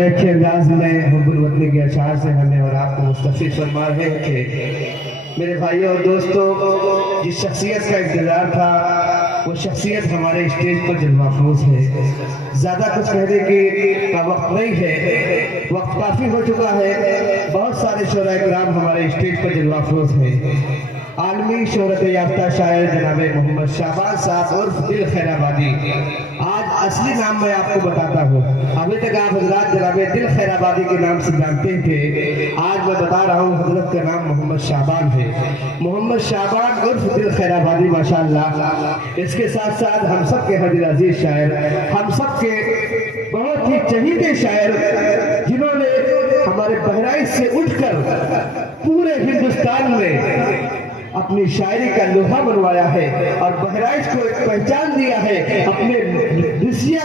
बड़े अच्छे अंदाज में हुब्बुल वतनी के अशार से हमें और आपको मुस्तफ़िज़ फरमा रहे थे। मेरे भाइयों और दोस्तों, जिस शख्सियत का इंतज़ार था वो शख्सियत हमारे स्टेज पर जलवाफरोज है। ज़्यादा कुछ कहने का वक्त नहीं है, वक्त काफ़ी हो चुका है। बहुत सारे शोरा इकराम हमारे स्टेज पर जलवाफरोज हैं। आलमी शोहरत याफ्ता शायर जनाब मोहम्मद शाबान साहब उर्फ दिल खैराबादी। आज असली नाम मैं आपको बताता हूँ। अभी तक आप हजरात जनाब दिल खैराबादी के नाम से जानते थे, आज मैं बता रहा हूँ हजरत का नाम मोहम्मद शाबान है। मोहम्मद शाबान उर्फ दिल खैराबादी माशाअल्लाह। इसके साथ साथ हम सब के हदील अजीज शायर, हम सब के बहुत ही चहीते शायर, जिन्होंने हमारे बहराइच से उठकर पूरे हिंदुस्तान में अपनी शायरी का लोहा बनवाया है और बहराइच को एक पहचान दिया है। अपने रिसिया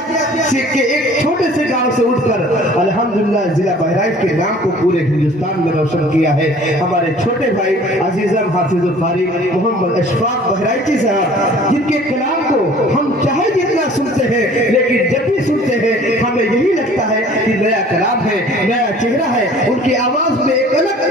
के एक छोटे से गांव से उठकर अल्हम्दुलिल्लाह जिला बहराइच के नाम को पूरे हिंदुस्तान में रोशन किया है। हमारे छोटे भाई अजीजम हाफिजुल कारी मोहम्मद अशफाक बहराइची साहब, जिनके कलाम को हम चाहे जितना सुनते हैं, लेकिन जब भी सुनते हैं हमें यही लगता है कि नया कलाम है, नया चेहरा है। उनकी आवाज में एक अलग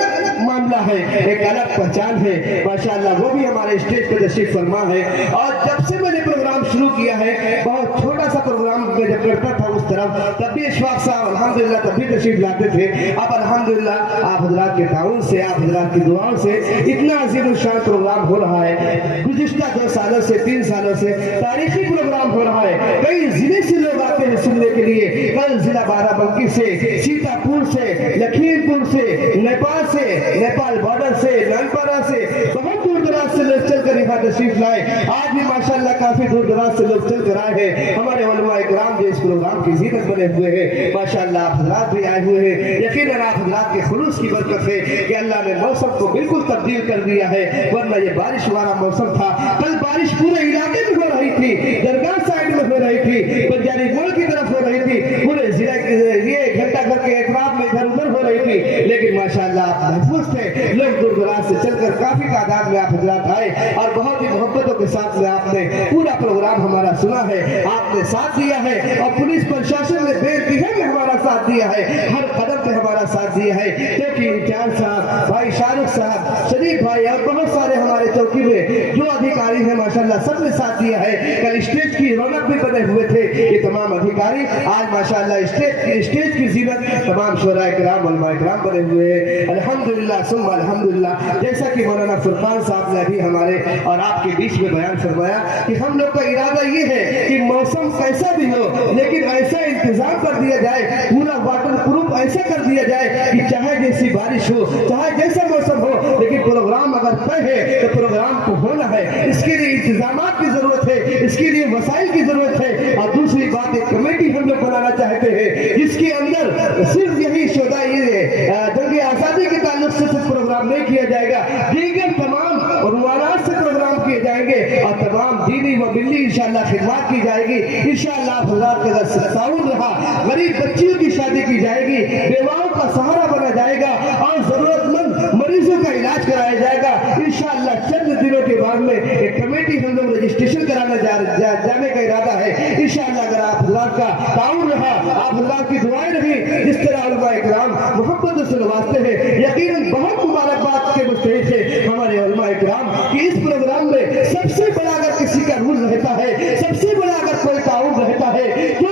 मामला है, एक अलग पहचान है माशाअल्लाह। वो भी हमारे स्टेज पर तशरीफ फरमा है। और जब से मैंने प्रोग्राम शुरू किया है, बहुत छोटा सा प्रोग्राम में जब करता था उस तरफ, तब भी इशफाक साहब अल्हम्दुलिल्लाह तब भी तशरीफ लाते थे। अब अल्हम्दुलिल्लाह आप हजरात के ताउन से, आप हजरात की दुआओं से इतना अजीम शान प्रोग्राम हो रहा है। गुज़िश्ता 2 सालों से 3 सालों से तारीखी प्रोग्राम हो रहा है। कई जिले से लोग आते हैं सुनने के लिए। कल जिला बाराबंकी से, सीतापुर से, लखीमपुर से, नेपाल से, नेपाल बॉर्डर से, ननपरा से, बहुत दूर दराज से लोग चलकर यहाँ तशरीफ लाए। आज भी माशाअल्लाह काफी दूर दराज से लोग चलकर आए हैं। हमारे उलमा इकराम जो इस प्रोग्राम की जीनत बने हुए हैं, माशाअल्लाह आप हजरात भी आए हुए हैं। यकीनन आप हजरात के खुलूस की बरकत है कि अल्लाह ने मौसम को बिल्कुल तब्दील कर दिया है, वरना ये बारिश वाला मौसम था। कल बारिश पूरे इलाके में हो रही थी, दरगाह साइड में हो रही थी, पंजाबी मोड़ की तरफ हो रही थी, पूरे जिला के लिए घंटा घर के एतराफ में इधर उधर हो रही थी। लेकिन माशाअल्लाह आप महफूज थे। लोग दूर दराज से चलकर काफी तादाद में आप हजरात आए और बहुत ही मोहब्बतों के साथ में आपने पूरा प्रोग्राम हमारा सुना है, आपने साथ दिया है। और पुलिस प्रशासन ने बेनतिहा में हमारा साथ दिया है, हर कदम पे हमारा साथ दिया है। क्योंकि इंचार्ज साहब, भाई शाहरुख साहब, शरीफ भाई और बहुत सारे हमारे चौकी में जो अधिकारी हैं माशाअल्लाह सबने साथ दिया है। कल स्टेज की रौनक भी बने हुए थे ये तमाम अधिकारी। आज माशाअल्लाह स्टेज की जीनत तमाम शोरा इकराम उलमा इकराम बने हुए हैं। अल्हम्दुलिल्लाह सुम्मा अल्हम्दुलिल्लाह। जैसा कि मौलाना फुरकान साहब ने अभी हमारे और आपके बीच में बयान फरमाया कि हम लोग का इरादा ये है कि मौसम कैसा भी हो, लेकिन ऐसा इंतजाम कर दिया जाए, पूरा वाटर प्रूफ ऐसा कर दिया जाए कि चाहे जैसी बारिश हो, चाहे जैसा मौसम हो, लेकिन प्रोग्राम अगर तय है तो प्रोग्राम को होना है। इसके लिए इंतजाम की जरूरत है, इसके लिए वसाइल की जरूरत है। और दूसरी बात, एक कमेटी हम लोग बनाना चाहते हैं जिसके अंदर सिर्फ यही शोधा जंग आजादी के ताल्लुक से प्रोग्राम नहीं किया जाएगा, दीगर तमाम रुवानात से प्रोग्राम किए जाएंगे और तमाम दीनी व मिल्ली इंशाअल्लाह खिदमत की जाएगी। इंशाअल्लाह हजार के 10 रहा, गरीब बच्चियों की शादी की जाएगी, बेवाओं का सहारा बना जाएगा और जरूरतमंद मरीजों का इलाज कराया जाएगा। इंशाअल्लाह चंद दिनों के बाद में एक कमेटी हम लोग रजिस्ट्रेशन कराने जाने का इरादा है। इंशाअल्लाह अगर आप हजरात का ताउन रहा, आप हजरात की दुआएं रही, जिस तरह उलमा इकराम मोहब्बत से नवाजते हैं, यकीनन बहुत मुबारकबाद के मुस्तहिक है हमारे उलमा इकराम कि इस प्रोग्राम में सबसे बड़ा अगर किसी का रूल रहता है, सबसे बड़ा अगर कोई ताउन रहता है तो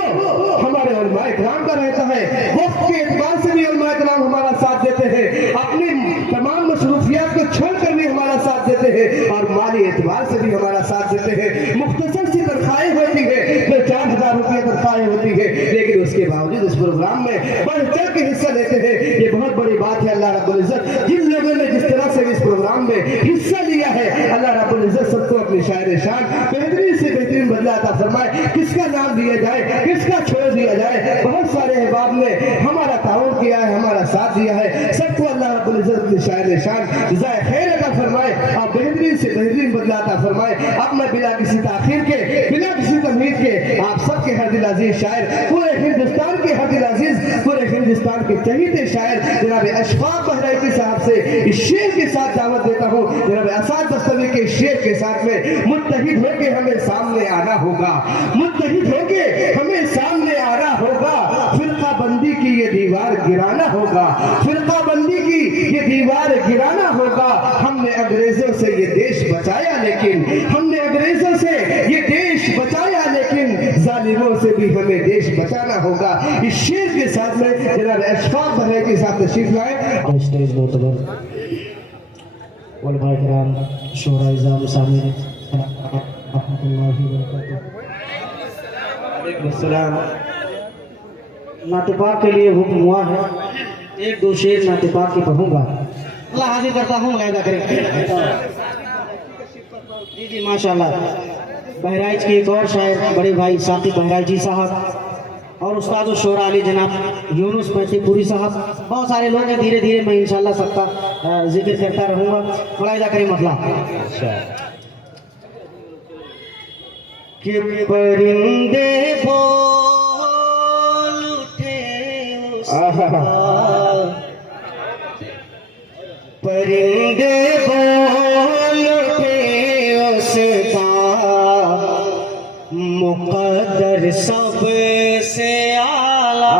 हमारे उलमा इकराम का रहता है। वक्त के एतबार से भी उलमा इकराम हमारा साथ देते हैं, अपनी तमाम मसरूफियात को छोड़कर भी हमारा साथ देते हैं और माली एतबार से भी हमारा साथ देते हैं। मुख्तसर सी तनख्वाहें होती है, जो 4000 रुपये तनख्वाहें होती है, लेकिन उसके बावजूद इस प्रोग्राम में बढ़ चढ़ के हिस्सा लेते हैं। ये बहुत बड़ी बात है। अल्लाह रब्बुल इज्जत जिन लोगों ने जिस तरह से इस प्रोग्राम में हिस्सा लिया है, अल्लाह रब्बुल इज्जत सबको अपनी शायर शान बेहतरीन से बेहतरीन बदला अता फरमाए। किसका नाम दिया जाए, किसका छोड़ दिया जाए। बहुत सारे अहबाब ने हमारा ताउन किया है, हमारा साथ दिया है। सबको अल्लाह रब्बुल इज्जत अपनी शायर शान जज़ाए खैर अता फरमाए और बेहतरीन से बेहतरीन बदला अता फरमाए। अब मैं बिना किसी ताखीर के, बिना किसी तमहीद के आप सबके हर दिल अजीज शायर, पूरे हिंदुस्तान के हर दिल अजीज, पूरे हिंदुस्तान के चहीते शायर जनाब अशफाक बहराइची साहब से इस शेर के साथ दावत देता हूँ। जनाब असाद दस्तवी के शेर के साथ में मुत्तहिद होके हमें सामने आना होगा, मुत्तहिद होके हमें सामने आना होगा। फिरका बंदी की ये दीवार गिराना होगा, फिरका बंदी की ये दीवार गिराना होगा। हमने अंग्रेजों से ये देश बचाया, लेकिन हमने अंग्रेजों से ये देश बचाया, लेकिन जालिमों से भी हमें देश बचाना होगा। इस शेर के साथ में जनाब अशफाक बहरे के साथ तशरीफ लाए। स्टेज मोतबर वलभाई-किराम, शोहरा-ए-इज़ाम, सामईन, नाते-पाक के लिए हुक्म हुआ है, एक दो शेर नाते-पाक के पढ़ूंगा। अल्लाह हाजिर करता हूँ, मुलाहिदा करें। जी जी माशाल्लाह। बहराइच के एक और शायर बड़े भाई साथी बहराइच जी साहब और उस्ताद शोरा अली जनाब यूनुस पैंतीपुरी साहब, बहुत सारे लोग हैं। धीरे धीरे मैं इंशाल्लाह सबका जिक्र करता रहूँगा। मुलाहिदा करें मतलब कि परिंदे बोल उठे परिंदे बोल उठे उसका मुक़द्दर सबसे आला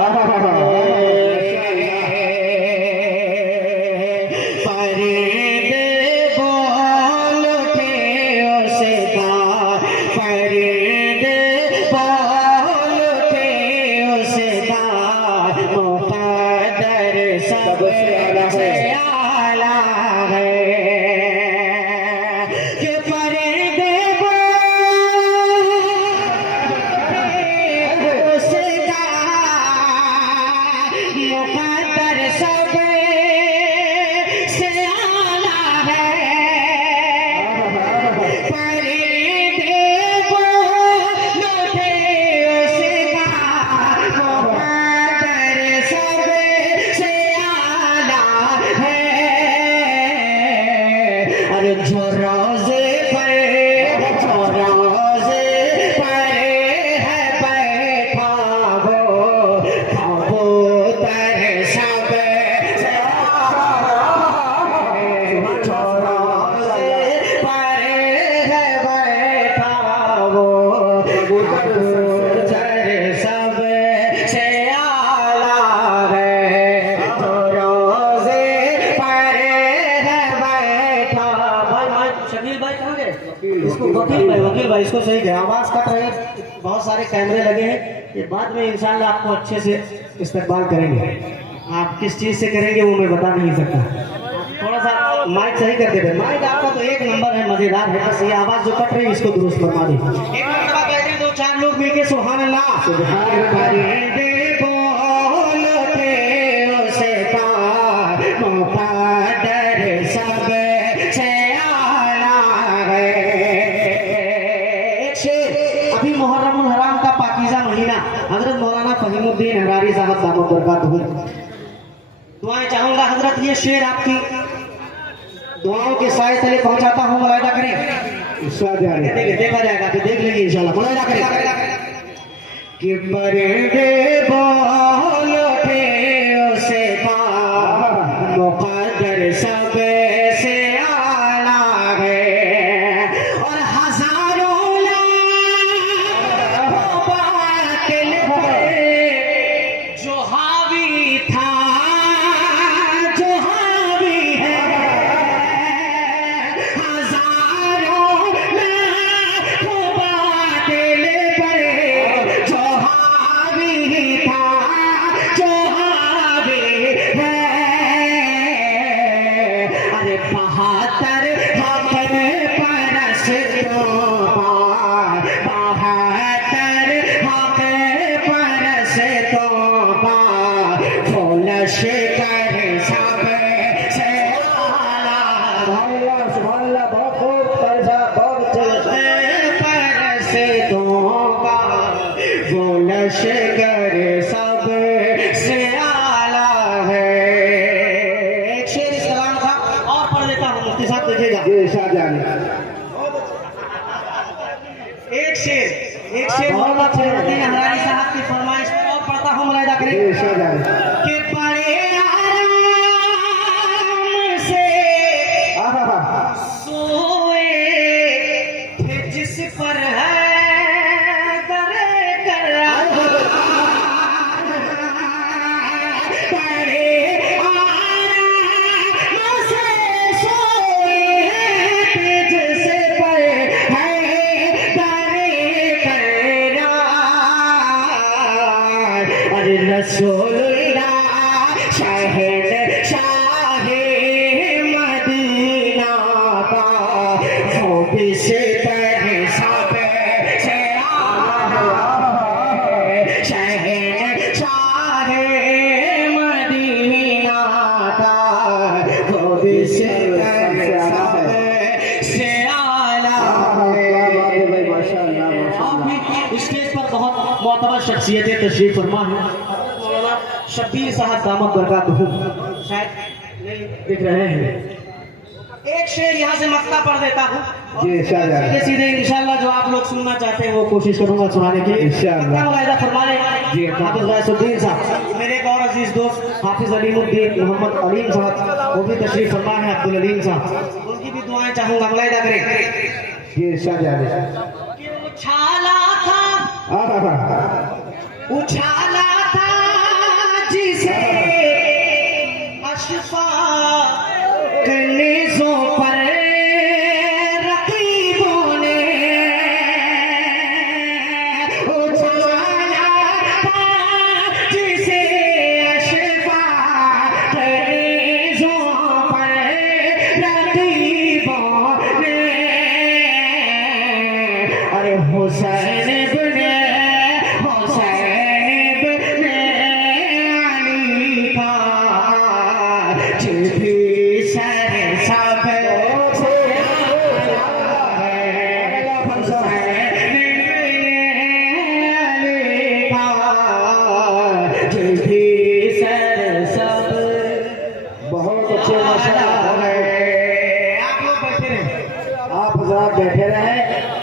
परिंदे बोल उठे उसका परिंदे बोल उठे उसका मुक़द्दर सबसे आला है कि परिंदे मुक़द्दर सबसे आला है। परिंदे बोल उठे उसका मुक़द्दर सबसे आला है। अरे जो रोज़े पर है बैठा वो कबूतर सबसे है बैठा वो कबूतर सबसे आला है। जो रोज़े पर है बैठा शकील भाई कहाँ गए? इसको वकील भाई इसको सही है, आवाज कट रही है, बहुत सारे कैमरे लगे हैं। ये बाद में इंशाल्लाह आपको अच्छे से इस्तेमाल करेंगे। आप किस चीज से करेंगे वो मैं बता नहीं सकता। थोड़ा सा माइक सही कर देते। माइक आपका तो एक नंबर है, मजेदार है, बस ये आवाज जो कट रही है इसको दुरुस्त फरमा दें। एक मरतबा कहते हैं दो चार लोग मिलके सुभान अल्लाह। परिंदे बोल उठे उसका मुक़द्दर सबसे आला है। एक शेर, अभी मुहर्रमुल हराम का पाकीज़ा महीना, हजरत मौलाना फहीमुद्दीन हरारी साहब दामद बरकातहू दुआएं चाहूंगा। हजरत ये शेर आपकी दुआओं के साए तले पहुंचाता हूँ, मुलाहिदा करें। देखा जाएगा तो देख लेंगे इंशाल्लाह। मुलाहिदा करें कि परिंदे बोल उठे उसका मुक़द्दर सबसे आला है। और हजारों लाख बातिल पे जो हावी था जो हावी है। हजारों लाख बातिल पे जो हावी था जो हावी है। अरे 72 हक परस्तों पर 72 हक परस्तों पर वो लश्कर सबसे आला। सुभान अल्लाह, बहुत खूब, बहुत परस्तों का वो लश्कर सबसे आला है। एक शेर इस कलाम का और पढ़ लेता हूँ, मुफ्ती साहब देखिएगा। एक शेर मोहम्मद फरीमुद्दीन हरारी साहब की फरमाइश पर और पढ़ता हूँ, मुलाहिदा करें कि बड़े आराम से सोए थे जिस पर है दरे कर मोअतबर शख्सियतें तशरीफ फरमा है। मौलाना शब्बीर साहब दामद बरकातहू शायद नहीं दिख रहे हैं। एक शेर यहाँ से मक्ता पढ़ देता हूँ, जी इंशाल्लाह। सीधे सीधे इंशाल्लाह जो आप लोग सुनना चाहते हैं वो कोशिश करूंगा सुनाने की। इंशाल्लाह। मुलाहिदा फरमाने जी, हाफिज गैसुद्दीन साहब, मेरे एक और अजीज दोस्त हाफिज अलीमुद्दीन मोहम्मद अलीम साहब, वो भी तशरीफ फरमा है, अब्दुल अलीम साहब, उनकी भी दुआएं चाहूंगा। मुलाहिदा करें। जी इंशाल्लाह। कि उछाला था, उछाला था जिसे अशफाक नेज़ों पर रकीबों ने, उछाला था जिसे अशफाक नेज़ों पर रकीबों ने, अरे हुसैन इब्ने अली का जिस भी सर सब हुसैन इब्ने अली का जिस भी सर सब। बहुत अच्छे माशाअल्लाह है। आप लोग बैठे रहे, आप हजरात बैठे रहे,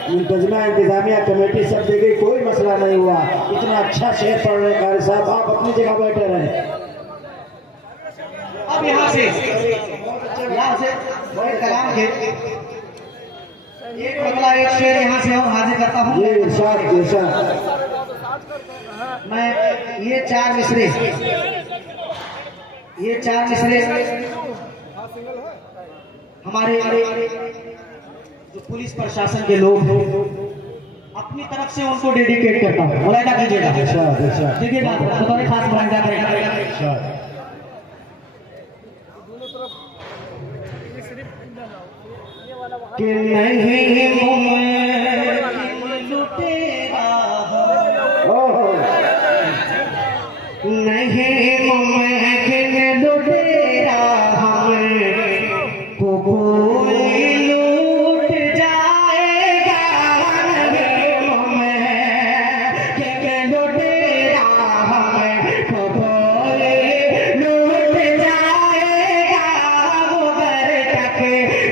मुंतजमा इंतजामिया कमेटी सब जगह कोई मसला नहीं हुआ। इतना अच्छा शेर पढ़ रहे कारी साहब, आप अपनी जगह बैठे रहे। अब यहाँ से बड़े कलाम के एक बदला एक शेर यहाँ से और हाजिर करता हूँ। ये इरशाद इरशाद। मैं ये चार मिसरे हमारे जो पुलिस प्रशासन के लोग हैं अपनी तरफ से उनको डेडिकेट करता हूँ। मुलाहिदा कीजिएगा, इरशाद इरशाद देखिएगा, बतौर खास मुलाहिदा करेगा। इरशाद। कि नहीं मुमकिन लुटेरा ओहो, नहीं मुमकिन लुटेरा हमको कोई लूट जाएगा, नहीं मुमकिन लुटेरा हमको कोई लूट जाएगा, वो घर तक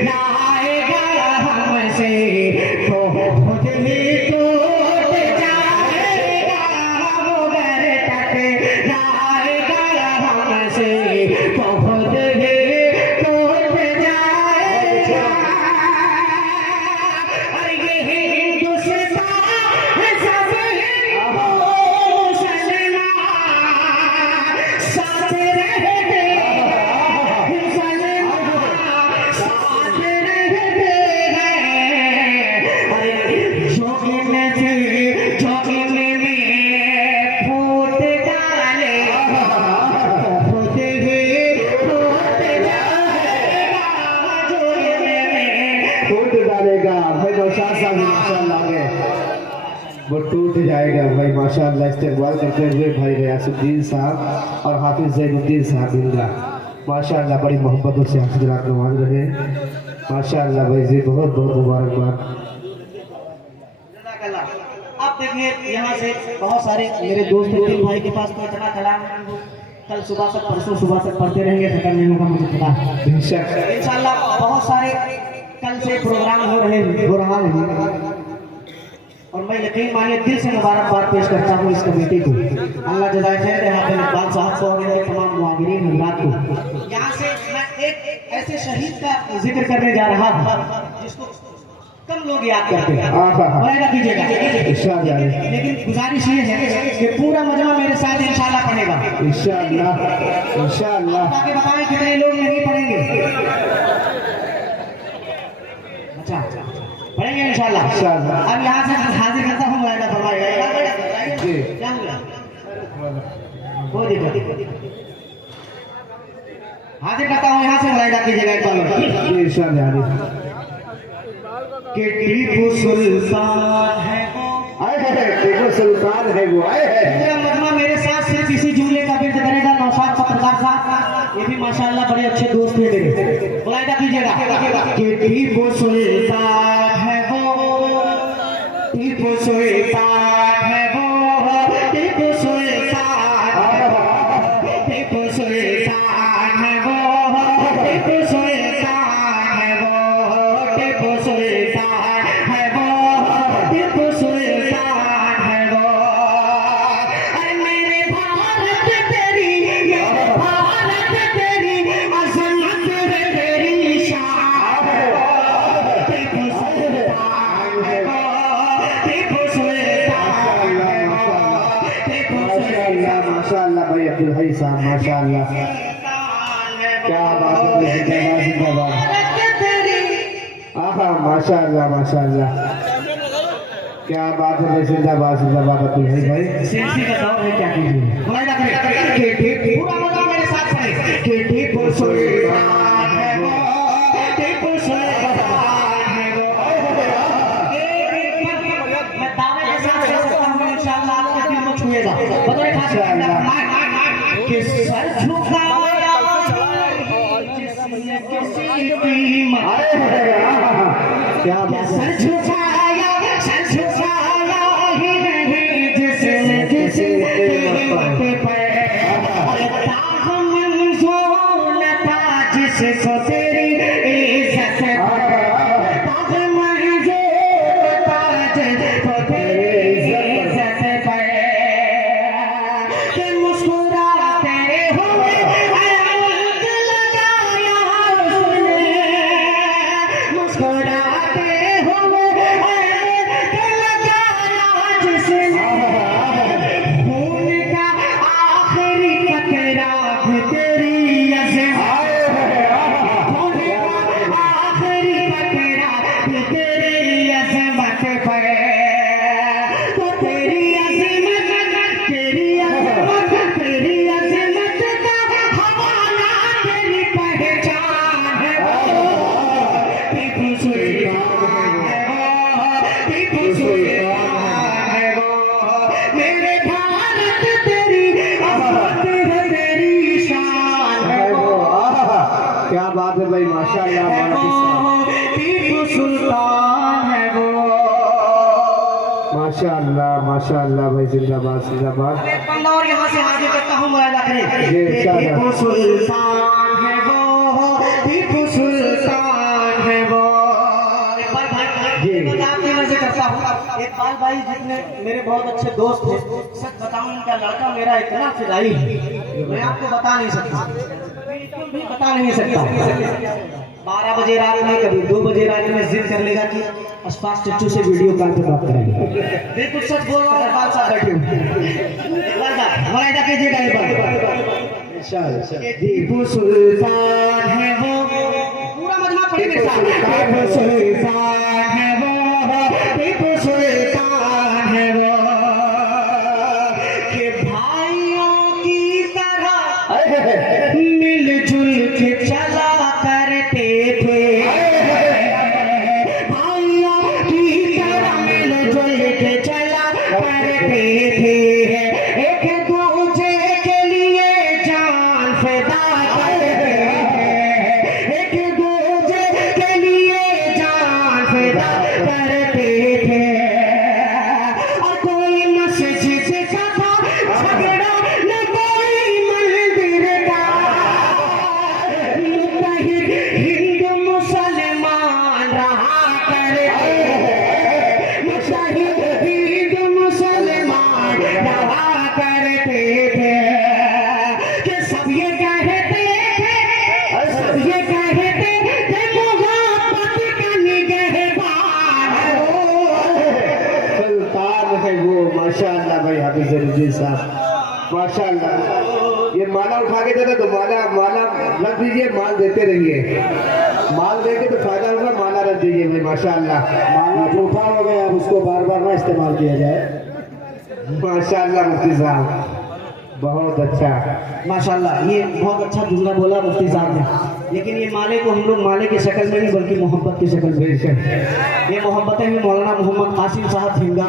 लाएगा हमसे तो खुद ही टूट जाएगा, वो घर तक लाएगा हमसे तो खुद ही टूट जाएगा। और ये हिंदुस्तान सब मुसलमान साथ रहते, मुसलमान साथ रहते हैं। अरे जोगिन थी, जोगिन ने फूट डाले, खुद ही टूट जाएगा, जोगिन ने टूट डालेगा भाई नौशाद साहब माशाअल्लाह आगे वो टूट जाएगा भाई माशाअल्लाह। इस्तेमाल करते हुए भाई गयासुद्दीन साहब और हाफिज ज़ैनुद्दीन साहब इंद्रा माशाअल्लाह बड़ी मोहब्बतों से हाफिज रात नमाज रहे माशाअल्लाह भाई जी, बहुत बहुत मुबारकबाद। अब देखिए यहाँ से बहुत सारे मेरे दोस्त हैं, तीन भाई के पास तो इतना कलाम है, वो कल सुबह तक परसों सुबह तक पढ़ते रहेंगे, खत्म नहीं होगा मुझे पता है। इंशाल्लाह बहुत सारे कल से प्रोग्राम हो रहा है और मैं यकीन मानिए दिल से मुबारकबाद पेश करता हूँ इस कमेटी को। अल्लाह जज़ाए खैर दे हाफिज इकबाल साहब को और इनके तमाम मुआविरीन हज़रात को। यहाँ से मैं एक ऐसे शहीद का जिक्र करने जा रहा हूँ जिसको कम लोग याद करते हैं। मुलाहिदा कीजिएगा, लेकिन गुजारिश ये है कि पूरा मजमा मेरे साथ इंशाल्लाह पढ़ेगा। इंशाअल्लाह इंशाअल्लाह। ताकि बताएं कितने लोग नहीं पढ़ेंगे। अच्छा पढ़ेंगे इंशाल्लाह। अब यहाँ से हाजिर करता हूँ, मुलाहिदा फरमाइएगा। जी। क्या हुआ? कोई दिक्कत नहीं। हाजिर करता हूँ यहाँ से, मुलाहिदा कीजिएगा एक बार। जी इंशाअल्लाह। कि टीपू सुल्तान है वो, आए है टीपू सुल्तान है वो, आए है। पूरा मजमा मेरे साथ सिर्फ इसी जुमले का विर्द करेगा। नौशाद पत्रकार साहब, ये भी माशाअल्लाह बड़े अच्छे दोस्त हैं मेरे। मुलाहिदा कीजिएगा कि टीपू सुल्तान है वो, टीपू सुल्तान है वो, अब्दुल हई साहब माशाल्लाह, क्या बात है भाई, जिंदाबाद जिंदाबाद। आहा माशाल्लाह माशाल्लाह, क्या बात है भाई, जिंदाबाद जिंदाबाद अब्दुल हई भाई। सेल्फी का दौर है, क्या कीजिए। मुलाहिदा करें, पूरा मजा मेरे साथ करें कि टीपू सुल्तान है वो, टीपू सुल्तान है वो। मैं दावे के साथ कह सकता हूं इंशाअल्लाह आपके दिल को छुएगा। बताइए खास कि सर झुकाया जिसने किसी की क्या बात है, सर झुकाया ही नहीं जिसने किसी कीमत पे ताज मंजूर न था जिसको तेरी इज्जत ताज मंजूर था जिसको तेरी इज्जत पे कि मुस्कुराते हुए रंग लगाया उसने, मुस्कुराते हुए रंग लगाया जिसने, खून का आखिरी कतरा भी तेरी अज़मत, खून का आखिरी कतरा भी तेरी अज़मत पर, तो तेरी अज़मत का हवाला तेरी पहचान है वो, टीपू सुल्तान है वो, टीपू सुल्तान है वो, मेरे भारत तेरी अज़मत है, तेरी शान है वो, क्या बात है भाई माशाल्लाह मौलाना साहब, टीपू सुल्तान है वो। माशाल्लाह माशाल्लाह भाई, जिंदाबाद जिंदाबाद। एक बंदा और यहाँ से हाजिर करता हूँ, मुलाहिदा करें। जी, इंशाअल्लाह। टीपू सुल्तान है वो, टीपू सुल्तान है वो। इकबाल भाई, जी। एक बात आपकी नजर करता हूँ। इकबाल भाई जितने मेरे बहुत अच्छे दोस्त हैं, सच बताऊं इनका लड़का मेरा इतना फिदाई है, मैं आपको बता नहीं सकता, बिल्कुल भी बता नहीं सकता। 12 बजे रात में, कभी 2 बजे रात में जिद कर लेगा कि आसपास चच्चू से वीडियो कॉल पे बात करेंगे। बिल्कुल सच बोल रहा हूँ, इकबाल साहब बैठे हुए। इकबाल साहब मुलाहिदा कीजिएगा एक बार। टीपू सुल्तान है वो, पूरा मजमा पढ़े मेरे साथ। टीपू सुल्तान है वो, टीपू सुल्तान है वो, कि भाइयों की तरह मिलजुल के चला करते थे, भाइयों की तरह मिलजुल के चला करते थे, एक दूजे के लिए जान फिदा करते थे, एक दूजे के लिए जान फिदा करते थे, और कोई मस्जिद का था झगड़ा न कोई मंदिर का, मुत्तहिद हिंदू मुसलमान रहा करते, मुत्तहिद हिंदू मुसलमान रहा करते थे, कि सब ये कहते थे, सब ये कहते थे मोहब्बत का निगहबान है वो। सुल्तान है वो, माशाल्लाह भाई हाफिज ज़ैनुद्दीन साहब, माशाल्लाह। ये माला उठा के देना, तो माला माला रख दीजिए, माल देते रहिए, माल देके तो फायदा होगा, माला रख दीजिए भाई माशाल्लाह। माला उठा हो गया, अब उसको बार बार ना इस्तेमाल किया जाए। माशाल्लाह मुफ्ती साहब, बहुत अच्छा। माशाल्लाह, ये बहुत अच्छा जुमला बोला मुफ्ती साहब ने, लेकिन ये माले को हम लोग माले की शक्ल में नहीं बल्कि मोहब्बत की शक्ल में, ये मोहब्बतें हैं मौलाना मोहम्मद कासिम साहब हिंगा।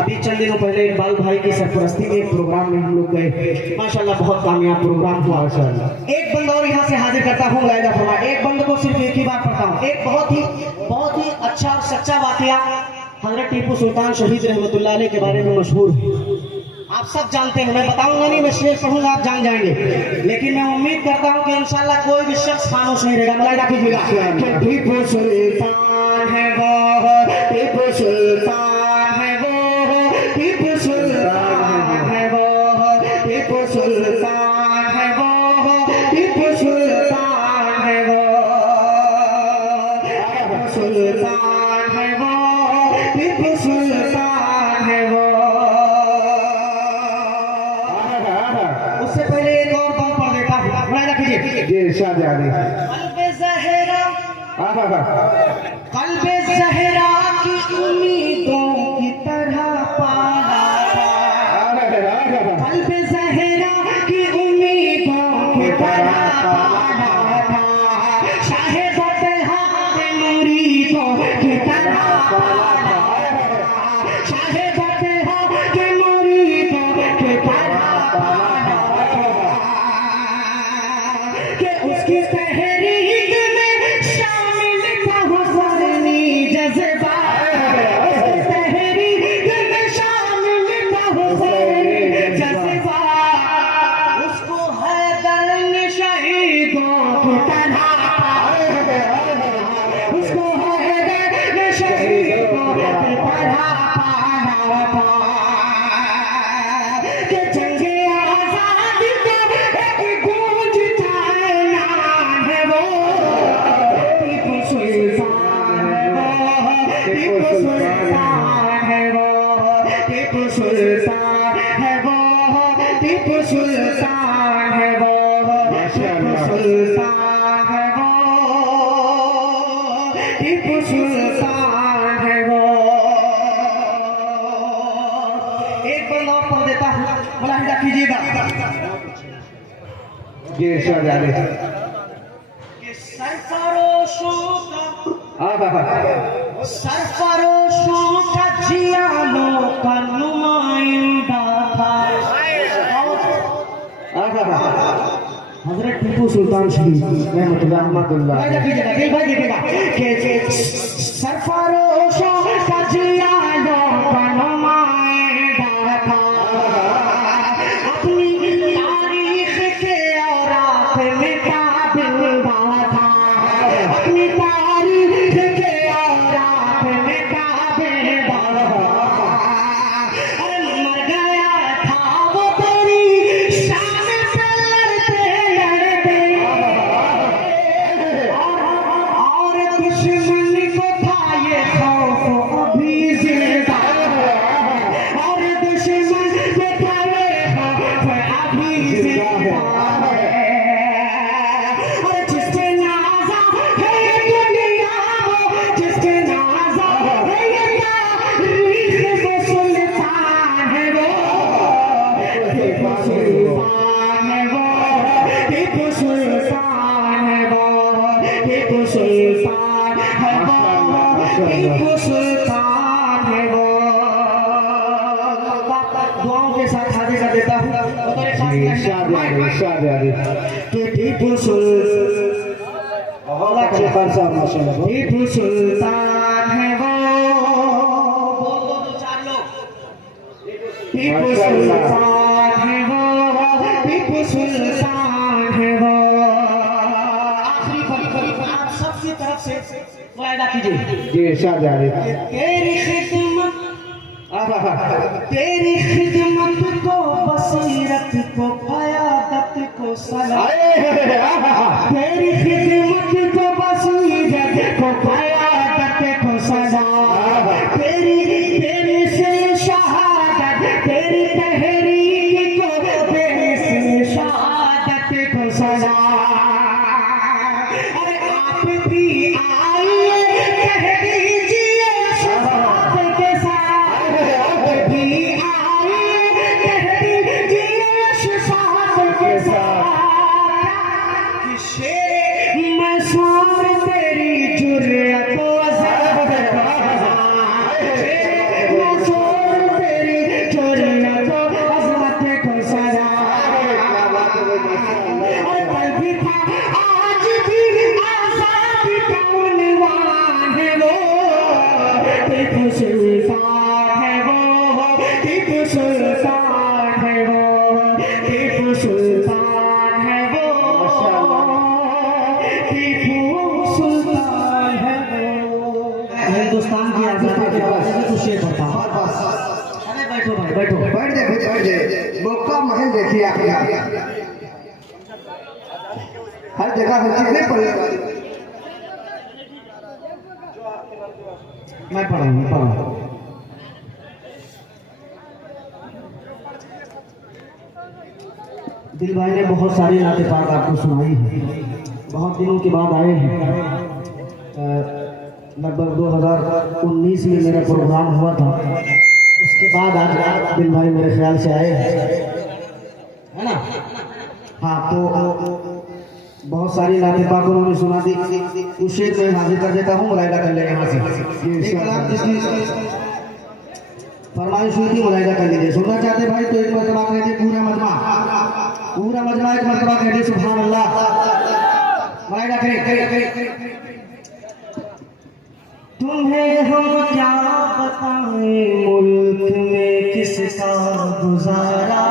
अभी चंद दिनों पहले इकबाल भाई की सरपरस्ती में एक प्रोग्राम में हम लोग गए, माशाल्लाह बहुत कामयाब प्रोग्राम हुआ माशाल्लाह। एक बंदा और यहाँ से हाजिर करता हूँ, मुलाहिदा फरमाएं। एक बंदे को सिर्फ एक ही बात पढ़ता हूँ, एक बहुत ही अच्छा और सच्चा वाकया हजरत टीपू सुल्तान शहीद रहमतुल्लाह अलैह के बारे में मशहूर है, आप सब जानते हैं। मैं बताऊंगा नहीं, मैं शेर पढ़ूंगा, आप जान जाएंगे, लेकिन मैं उम्मीद करता हूं कि इंशाल्लाह कोई भी शख्स खामोश नहीं रहेगा। मुलाहिदा कीजिएगा, टीपू सुल्तान है वो, टीपू सुल्तान है वो, टीपू सुल्तान है वो, टीपू सुल्तान है वो, टीपू सुल्तान है वो, सुल्तान है वो, टीपू सुल्तान है वो। उससे पहले ये इरशाद यानी कल्बे ज़हरा आहा कल्बे ज़हरा की उम्मीदों की तरह पाला था कल्बे ज़हरा की उम्मीदों की तरह पाला था शाहे बतहा के मुरीदों की तरह पाला शाहे बतहा के मुरीदों की तरह पाला कि उसकी तहरीक में शामिल था हुस्नी जज़्बा उसकी तहरीक में शामिल था हुस्नी जज़्बा उसको हैदर ने शहीदों की तरह उसको हैदर ने शहीदों की तरह पाला था कि जंगे आज़ादी का एक गूंज था ऐलान है वो टीपू सुल्तान है वो टीपू सुल्तान है वो टीपू सुल्तान है वो टीपू सुल्तान है वो टीपू सुल्तान है वो एक बंदा और पढ़ देता हूँ मुलाहिजा कीजिएगा ये इरशाद यानी कि सरफरोशों का जियालों का नुमाइंदा था हजरत टीपू सुल्तान शहीद रहमतुल्लाह कि सरफरोशों का जियालों का नुमाइंदा था अपनी तारीख के औरात में काबिंदा था अपनी तारीख के औरात में काबिंदा अरे मर गया था वो तेरी शान से लड़ते लड़ते और दुश्मन को था ये खौफ अभी जिंदा और दुश्मन को था ये खौफ अभी जिंदा और जिसके नाज़ा है ये दुनिया वो जिसके नाज़ा है ये तारीख वो सुल्तान है वो टीपू सुल्तान है वो टीपू सुल्तान है वो टीपू सुल्तान है वो टीपू सुल्तान है वो दुआओं के साथ हाजिर कर देता हूँ इरशाद यानी कि टीपू सुल्तान टीपू सुल्तान है वो दो चार लोग टीपू सुल्तान है वो टीपू सुल्तान है वो आखिरी पंक्ति आप सबकी तरफ से वायदा कीजिए ये इरशाद यानी तेरी खिदमत को बसीरत को क़यादत को सलाम तेरी खिदमत को बसीरत को क़यादत को सलाम तेरी से शहादत तेरी तहरीक को तेरी से शहादत को सलाम अरे आप भी आइए कह दीजिए शहादत के साथ भी आइए कह दीजिए शहादत के साथ कि शेर मैं स्वार तेरी जुर्रत व ज़हमत शेर मैं स्वार तेरी जुर्रत व ज़हमत को सजा और कल भी था आज भी आज़ाद का उन्वान है वो टीपू सुल्तान है वो टीपू सुल्तान है वो टीपू सुल्तान है वो टीपू सुल्तान है वो हिंदुस्तान की आज़ादी के बारे में कुछ शेर पढ़ता हूँ अरे बैठो भाई बैठो बैठ जाए मौका महल देखिए आप हर जगह हर चीज नहीं पड़ी मैं पढ़ा दिल भाई ने बहुत सारी नाते पाक आपको सुनाई है, बहुत दिनों के बाद आए हैं। लगभग 2019 में मेरा प्रोग्राम हुआ था, उसके बाद आज दिल भाई मेरे ख्याल से आए हैं, है ना। हाँ, तो बहुत सारी नाते पाक उन्होंने सुना दी। उस शेर में हाजिर कर देता हूँ, मुलायदा कर ले यहाँ से। एक कलाम जिसकी फरमाइश हुई थी, मुलायदा कर लीजिए। सुनना चाहते भाई तो एक मरतबा कह दे, पूरा मजमा एक मरतबा कह दे सुभान अल्लाह। मुलायदा करें। तुम्हें हम क्या बताएं मुल्क में किसका गुजारा,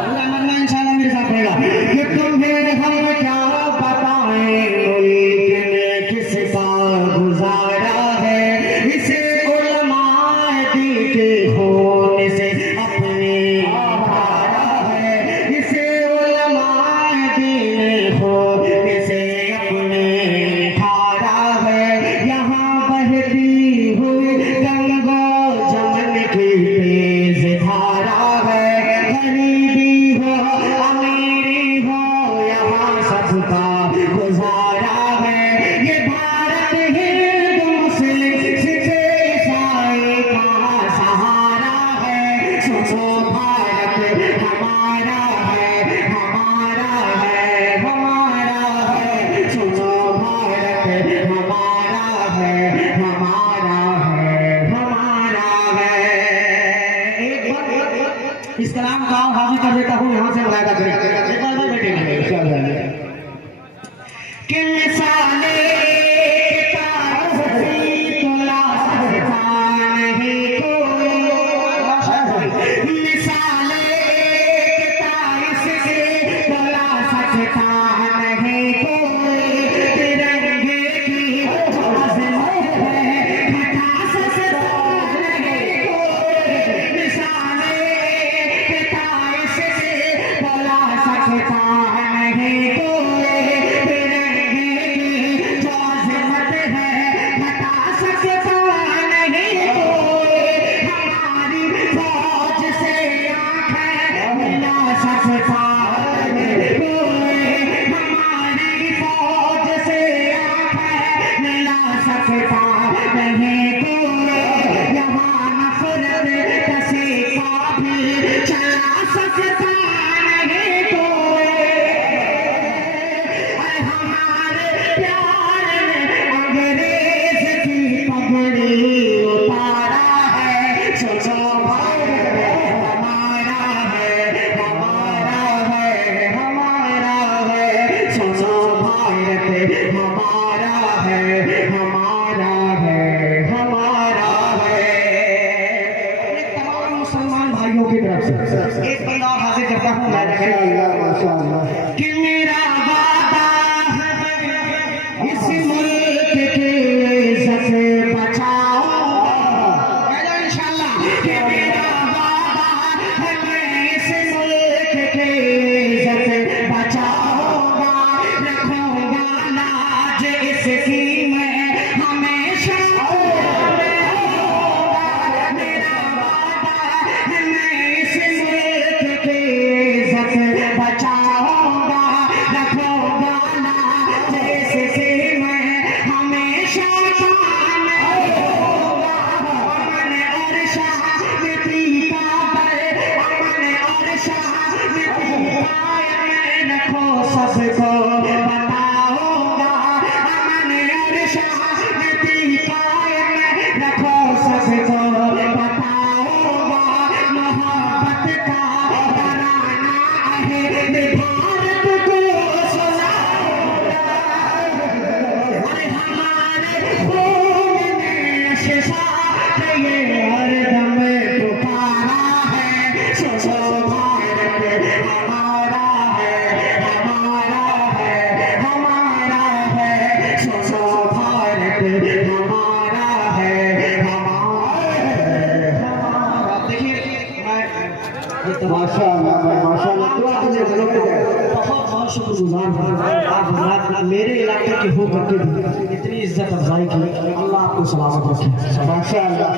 पूरा मजमा इंशाल्लाह मेरे साथ रहेगा। कि तुम्हें हम क्या बताएं मुल्क में किसका गुजारा है, इसे उलमाए दी के खून से अपने धारा है, इसे उलमाए दी ने खून से अपने धारा है। यहाँ बहती हुई गंगा जमन की तेज धारा है, गरीबी हो अमीरी हो यहाँ सबका गुजारा है। ये भारत हिंदू मुस्लिम सिख ईसाई का सहारा है। सुनो भारत हमारा है, हमारा है, हमारा है। सुनो भारत हमारा है, हमारा है, हमारा है। एक बार इस कलाम का हाजिर कर देता हूँ, यहाँ से मुलायदा करें। एक बार बैठे चल जाइए। कि मिसाले ताज़ी तुला सकता नहीं कोई, मिसाले ताज़ी तुला सकता नहीं कोई। तिरंगे की आज़मत है, घटा सकता नहीं कोई। मिसाले ताज़ी तुला सकता नहीं कोई। एक बंदा हाजिर करता हूँ, माशाअल्लाह। कि मेरा वादा है इस मुल्क की इज्जत बचाऊंगा, इंशाल्लाह। कि मेरा वादा है मैं इस मुल्क की इज्जत बचाऊंगा, रखूंगा लाज इसकी मैं हमेशा। मेरा वादा है मैं इस मुल्क की इज्जत बचाऊंगा, रखूंगा लाज इसकी मैं हमेशा। अमन और शांति का बल, अमन और शांति का मैं रखो सबको बताऊंगा, अमन और शांति का मैं रखो सबको बताऊंगा। मोहब्बत का तराना है भारत को सुनाऊंगा, अरे हमारे खून में शशांक ये हरदम पुकारा है। सोचो भारत हमारा है, हमारा है, हमारा है। सोचो भारत हमारा है, हमारा है, हमारा। देखिए मैं ये तो माशाअल्लाह माशाअल्लाह। दुआ कीजिए, लोग बहुत बहुत शुक्रगुजार हूँ आप हजरात मेरे इलाके के हो करके भी इतनी इज्जत अफजाई की। अल्लाह आपको सलामत रखे। माशाअल्लाह।